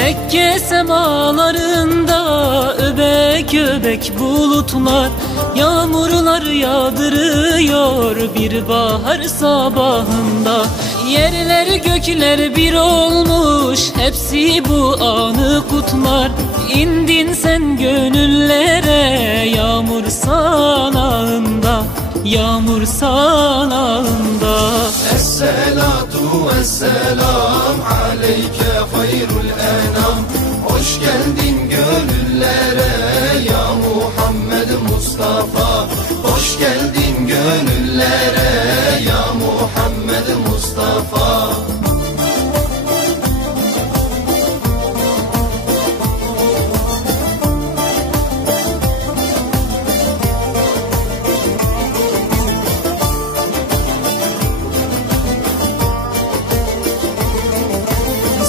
Mekke semalarında öbek öbek bulutlar, yağmurlar yağdırıyor bir bahar sabahında. Yerler gökler bir olmuş, hepsi bu anı kutlar. İndin sen gönüllere yağmur sağanağında, yağmur sağanağında. Esselatu vesselam aleyke hayrul enam. Hoş geldin gönüllere ya Muhammed Mustafa. Hoş geldin gönüllere ya Muhammed Mustafa.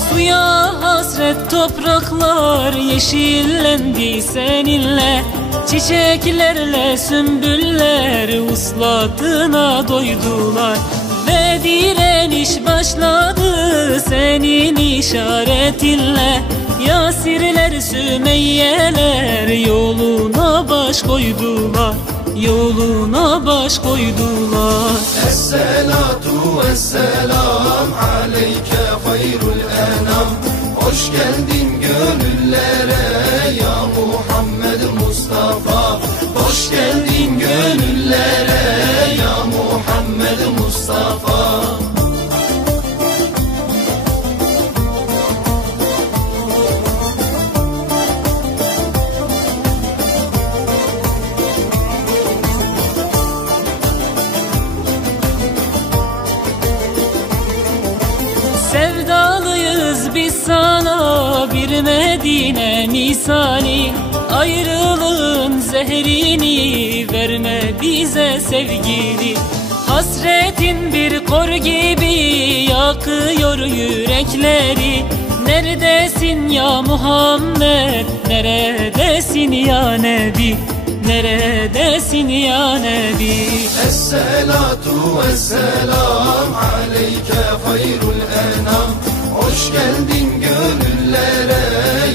Suya hasret topraklar yeşillendi seninle. Çiçeklerle sümbüller uslatına doydular. Ve direniş başladı senin işaretinle. Yasirler, Sümeyyeler yoluna baş koydular, yoluna baş koydular. Esselatu vesselam aleyke hayrul enam. Hoş geldin gönüllere ya Muhammed Mustafa. Hoş geldin gönüllere ya Muhammed Mustafa. Sevdalıyız biz sana bir Medine misali. Ayrılığın zehrini verme bize sevgili. Hasretin bir kor gibi yakıyor yürekleri. Neredesin ya Muhammed, neredesin ya Nebi, neredesin ya Nebi? Esselatu vesselam aleyke hayrul enam. Hoş geldin gönüllere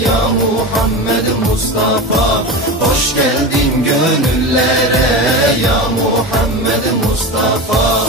ya Muhammed Mustafa. Hoş geldin gönüllere ya Muhammed Mustafa.